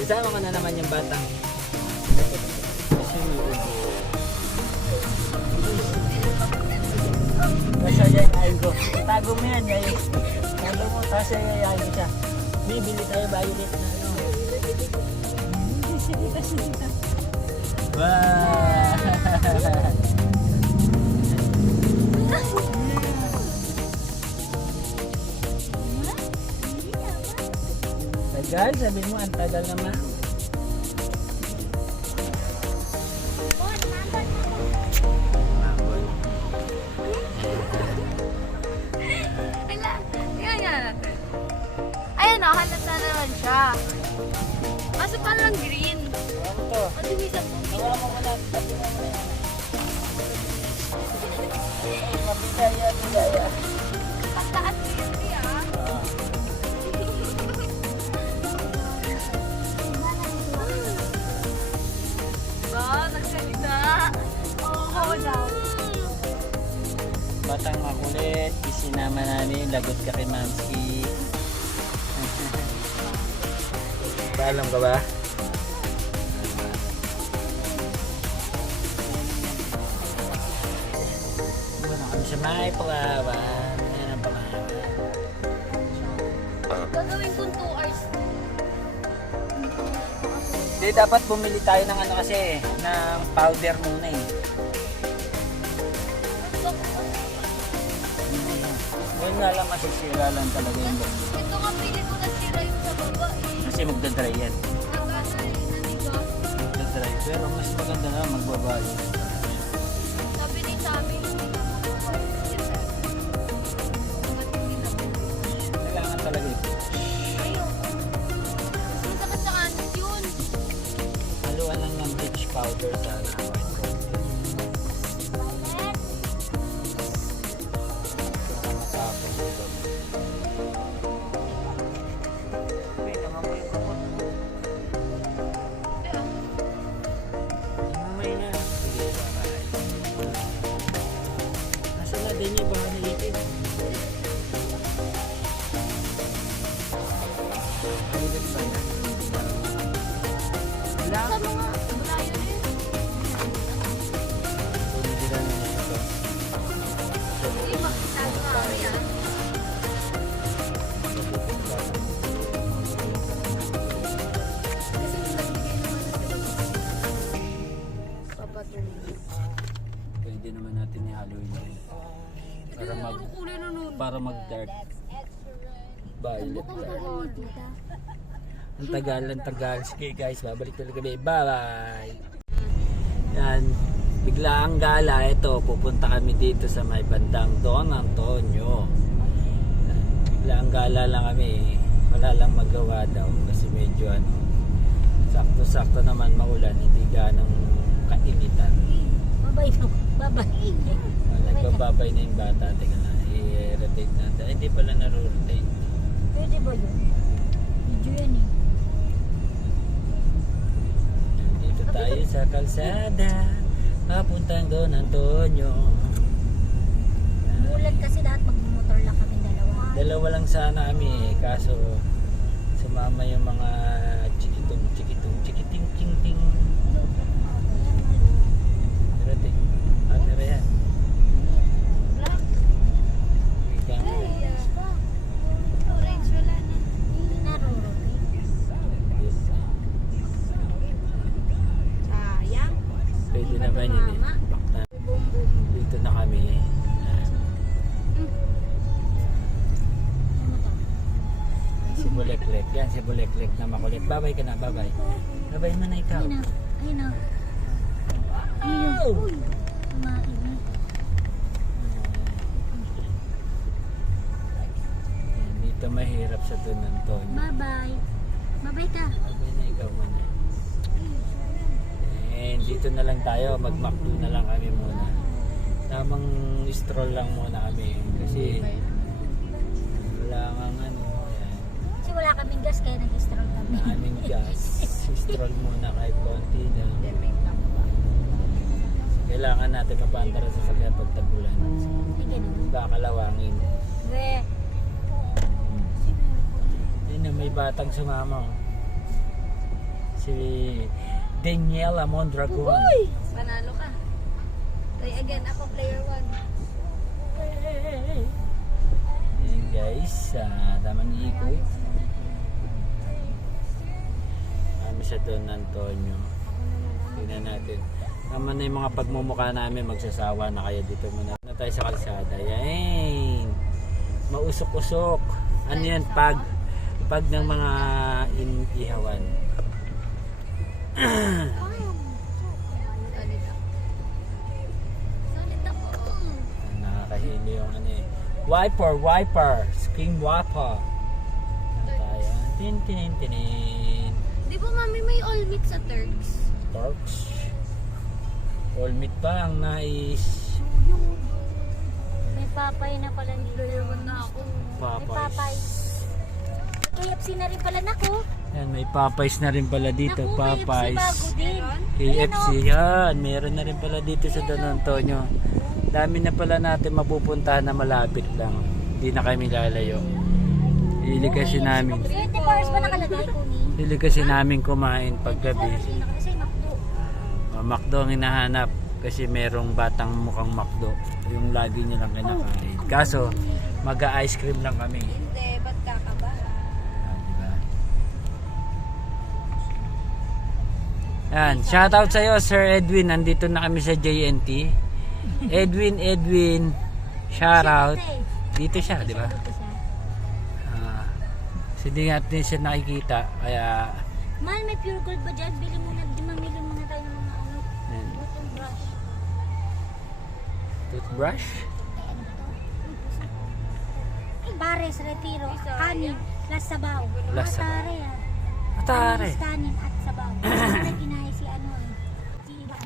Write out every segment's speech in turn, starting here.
Kasama ko na naman yung batang. Kasi may ubo. Kasi yayain ko. Tago mo yan, yayain. Tago mo, tapos yayain ko siya. Bibili tayo violet na ano. Wow! Tagal, sabi mo, ang tagal naman. Ayan o, hanap na naman siya. Kaso parang green. Ano to? Ang dumisap po. Tawa mo muna. Tabi mo muna yan. Ay, mabigaya, bigaya. Pagtaas green siya. Ba, nagsalita. Oo daw. Batang makulit, isinama namin, lagot ka kay Mamski. Paalam ka ba? Muna kami sa may Palawan. Ayan ang Palawan. Gagawin kong 2 hours. Hindi, dapat bumili tayo ng ano kasi, ng powder muna eh. Yun nga lang, masisira lang talaga yung bag. Ito nga, pili ko na sira yung sa baba eh. Kasi magdadry yan. Nagana eh, naniga. Magdadry. Pero mas maganda na magbabayo. Sabi ni Sammy, hindi ko Kailangan talaga ito. ayaw. Ang sakit sa anis yun. Haluan lang ng bleach powder sa white coat. Para matapos ito. Uy, namamoy yung kapot. Namamoy na. Sige, bye. Nasaan na din yung baka naipin? Ayun ba na? Wala. Sa mga malayo rin. Bumili na ito. Hindi makita nga yan. Kasi nagbigay naman na sila. Papatuloy. Pwede naman natin i-Halloween na rin. Para mag Ano kulay na nun? para mag-dark violet. Baka gagawin kita. Ang tagal, ang tagal. Sige guys, babalik talaga kami. Bye-bye! Yan, bigla ang gala. Ito, pupunta kami dito sa may bandang Don Antonio. Yan, bigla ang gala lang kami. Wala lang magawa daw kasi medyo ano, sakto-sakto naman maulan, hindi ganang kainitan. Babay na. Babay. Nagbababay na yung bata. Teka na, i-rotate natin. Ay, hindi pala na-rotate. Pwede ba yun? Video yan eh. Dito tayo sa kalsada. Papuntang Don Antonio. Mulan kasi lahat magmumotor lang kami dalawa. Dalawa lang sana kami eh. Kaso sumama yung mga chikiting, chikiting, ting, ting. Rotate. Ano ba yan? Ika. Orange wala na. Sayang. Pwede naman yun eh. Dito na kami. Si Buleklek. Yan si Buleklek na makulit. Babay ka na, babay. Babay mo na ikaw. Ayun na. Oh! Kumain na. Dito mahirap sa Don Antonio. Bye-bye. Bye-bye ka. Babay na ikaw muna. And dito na lang tayo. Mag-McDo na lang kami muna. Tamang stroll lang muna kami. Kasi wala kang ano. Yan. Kasi wala kaming gas kaya nag-stroll kami. Maraming gas. Stroll muna kahit konti na. Kailangan natin mapandara sa sakyan pagtabulan. Hindi ganun. Baka lawangin. We. Ayun na, may batang sumama. Oh. si Daniela Mondragon. Panalo ka. Try again, ako player 1. Ayan guys, tamang ikot. Kami sa Don Antonio. Tingnan natin. Tama na yung mga pagmumukha namin, magsasawa na kaya dito muna. Na tayo sa kalsada. Yan. Mausok-usok. Ano yan? Pag ng mga ihawan. Solid ako. Nakakahili yung ano eh. Wiper. Screen wiper. Tayo. Tin. Di ba mami may all meat sa Turks? Torx. All meat pa ang nais. May papay na pala dito. Player 1 na ako. May papay. KFC na rin pala nako. Yan, may Popeyes na rin pala dito. Naku, Popeyes. KFC bago din. KFC yan. Meron na rin pala dito sa Don Antonio. Dami na pala natin mapupuntahan na malapit lang. Hindi na kami lalayo. Hili kasi namin. 24 hours ba nakalagay kunin? Hili kasi namin kumain paggabi. Kasi McDo. McDo ang hinahanap. Kasi merong batang mukhang McDo. Yung lagi nilang kinakain. Kaso, mag-ice cream lang kami. Hindi, ba't kakaba? Diba? Yan, shoutout sa'yo Sir Edwin. Nandito na kami sa JNT. Edwin, shoutout. Dito siya, di ba? Kasi di natin siya nakikita. Kaya, Mahal, may pure gold ba dyan? Bili muna, mamili muna tayo ng mga ano. yan. Toothbrush. Toothbrush. Bares, retiro, kanin, plus sabaw. Plus sabaw. Atare ah. Atare. Kanin at sabaw. Kasi ginaya si ano eh. Si Iba.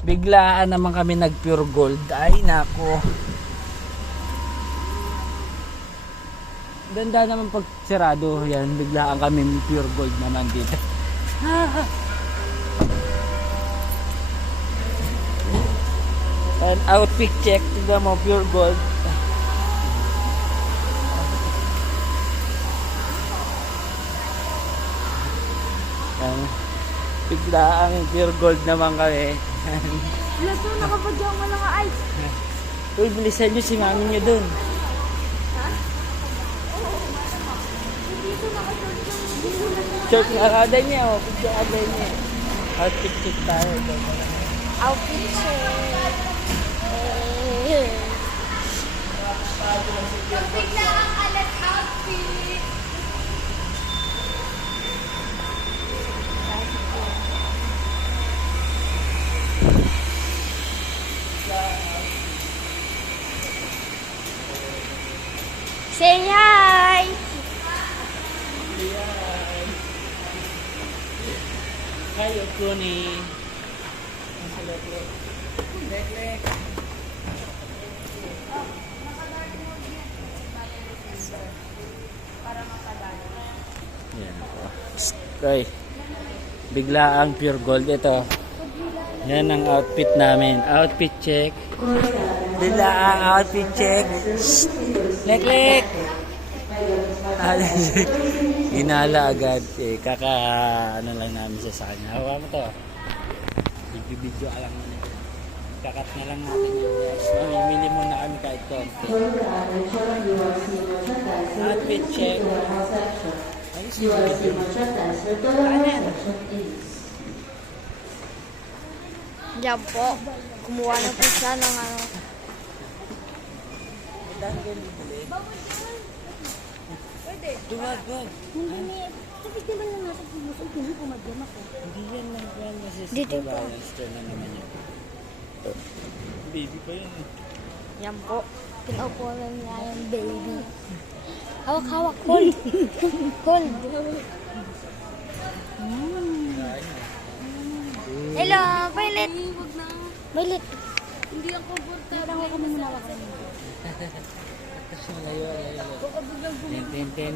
Biglaan naman kami nag pure gold. Ay nako. Ganda naman pag sirado yan. Biglaan kami pure gold naman dito. And outfit check. Tignan mo pure gold. Yan. Biglaang pure gold naman kami. Laso, nakapadya mo lang ice. Uy, bilisan nyo si mami nyo dun. Check na kada niya, oh. Picture kada niya. Outfit check tayo. Outfit check. Bigla ang alat outfit. Say hi! Hi, Okuni. Lek. Yan. Okay. Bigla ang pure gold ito. Yan ang outfit namin. Outfit check. Bigla ang outfit check. Lek. Inala agad. Kaka ano lang namin siya sa kanya. Hawa mo to. Video lang. Kakat na lang natin yun. Mamimili muna kami kahit konti. Outfit check. Ayos mo video. Kanan. Diyan po. Kumuha na po siya ng ano. Duwag. Hindi, kasi di ba lang natin pumusok, hindi pumadyan ako. Hindi yan lang yan. Dito po. Balance na naman yun. Baby pa yun. Yan po. Pinaupo na niya yung baby. Hawak. Hold. Hello, Violet. Huwag na. Violet, Hindi ako comfortable. lang ako muna wakan. Ayun. Ten.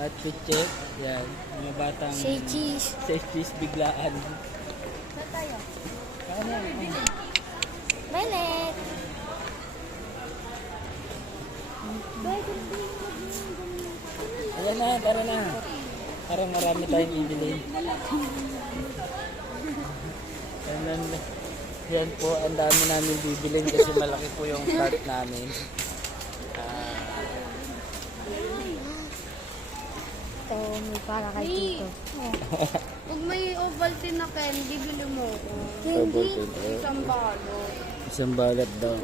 At check. Yan. Mga batang... Say cheese. Say cheese biglaan. Saan tayo? Ano? Belet! Ayan na, tara na. Parang marami tayong bibili. Yan po, ang dami namin bibilin kasi malaki po yung cart namin. Ito, may para kay Tito. Pag may Ovaltine na candy, bibili mo ko. Candy? Isang balot. Isang balat daw.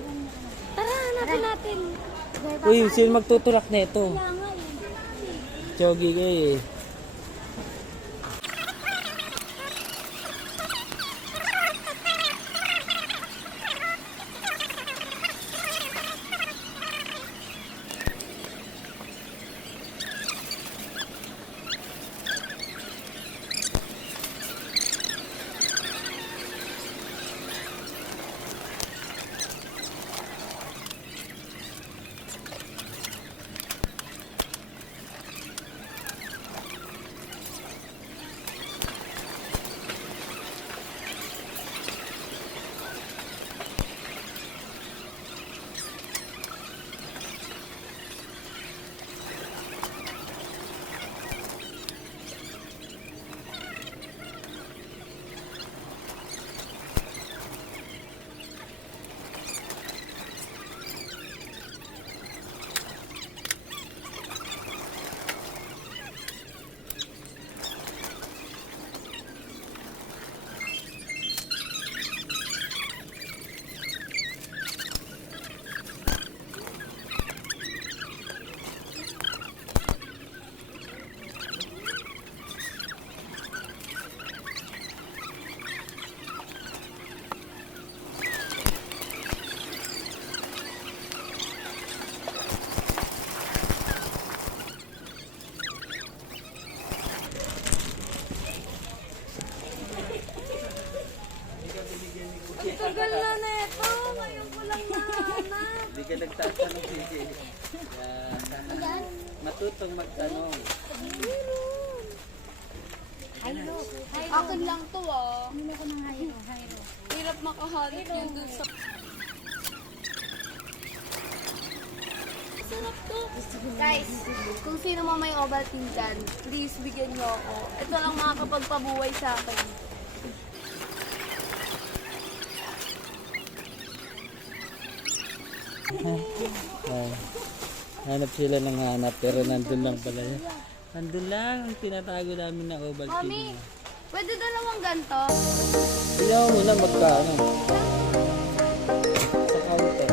Tara, hanapin natin. Uy, sino magtutulak na ito? Kaya nga eh. Chogi kayo eh. Tagal na neto. Ngayon ko lang nahanap. Hindi ka nagtatanong sige. Yan. Matutong magtanong. Hayro. Akin lang to ah. Hindi ko ng hayro. Hayro. Hirap makahanap yun dun sa... Sarap to. Guys, kung sino mo may Ovaltine dyan, please bigyan niyo ako. Ito lang makakapagpabuhay sa akin. Hanap sila ng hanap pero nandun lang pala yun. Nandun lang ang tinatago namin na Ovaltine. Mami, pwede dalawang ganto? Tignan mo muna magkano. Sa counter.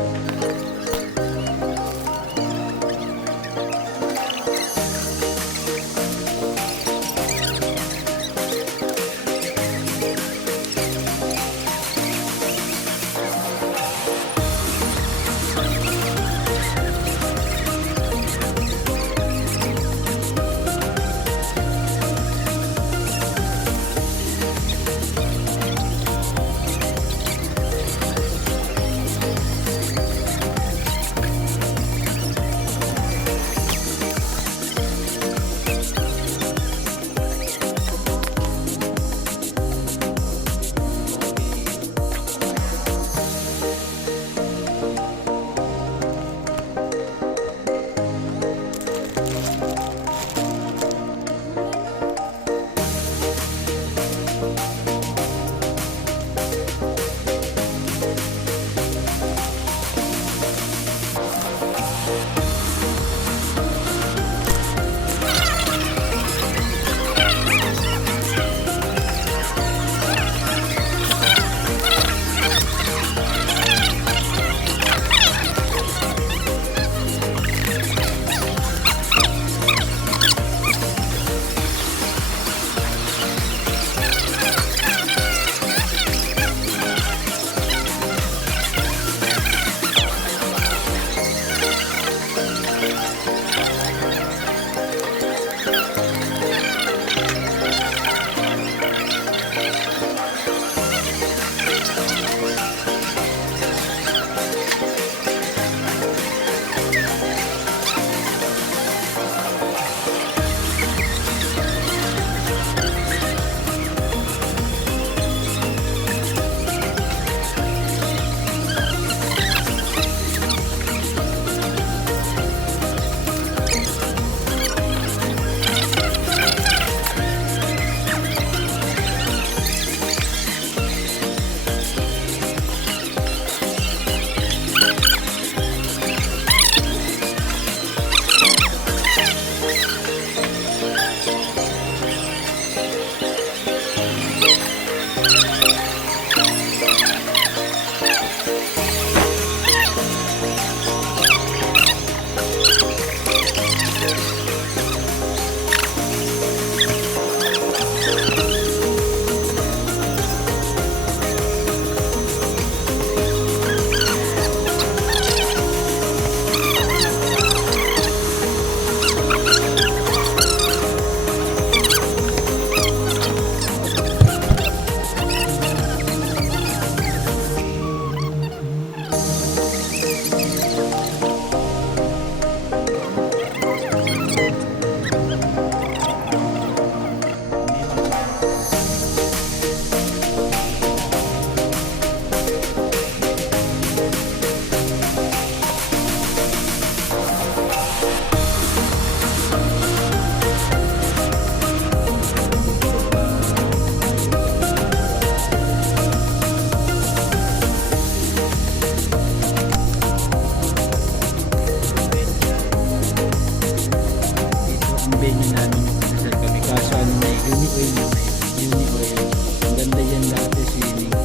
venue namin yung kinasal kami. Kaso ano na uni oil na ngayon. Uni oil. Ang ganda yan dati swimming.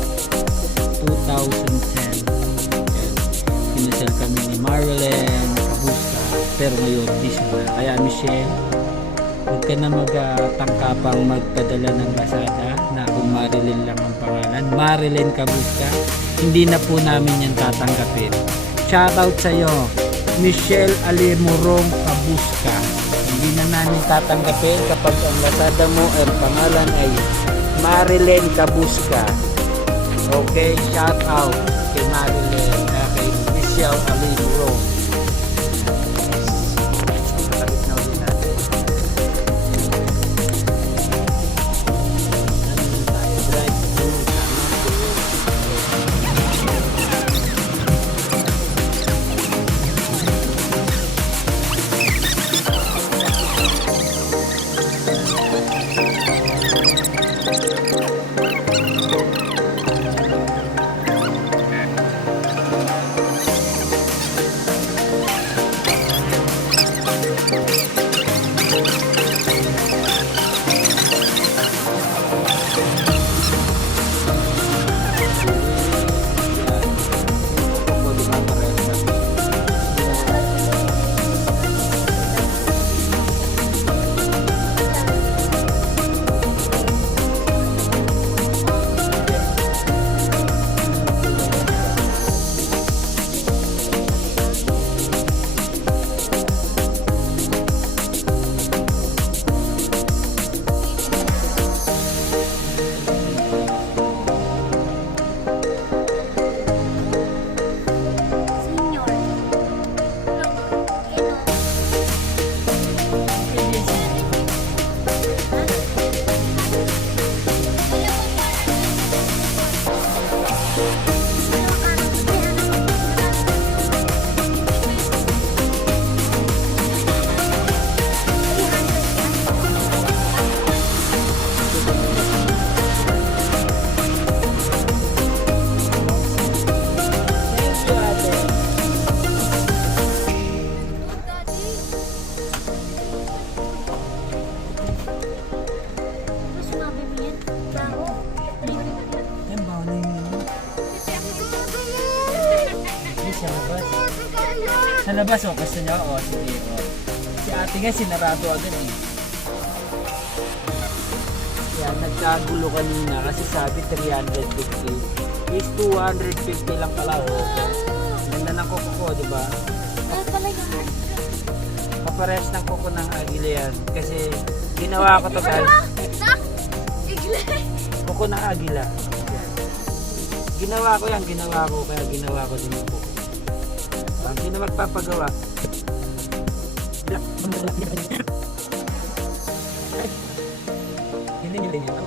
2010. Yan. Kinasal kami ni Marilyn Kabuska. Pero ngayon, this na. Kaya Michelle, huwag ka na magtangkapang magpadala ng Lazada na kung Marilyn lang ang pangalan. Marilyn Kabuska. Hindi na po namin yan tatanggapin. Shoutout sa'yo, Michelle Alimurong Kabuska. Hindi na namin tatanggapin kapag ang Lazada mo ang pangalan ay Marilyn Kabuska. Okay, shoutout kay Marilyn, kay Michelle Alimurong. Matabit na ulit natin. Drive through sa Senior. Yan, bawa na yun. Sa labas. Sa labas, oh. Gusto nyo? Oh, sige, oh. Si ate nga, sinarado agad eh. Yan, nagkagulo kanina kasi sabi 350. Is 250 lang pala, oh. Ganda ng kuko ko, di ba? Kapares ng kuko ng agila yan. Kasi ginawa ko to guys. Kuko ng agila. Yan. Ginawa ko yan, kaya ginawa ko din yung kuko. Pag hindi na magpapagawa. Hindi nyo din yun.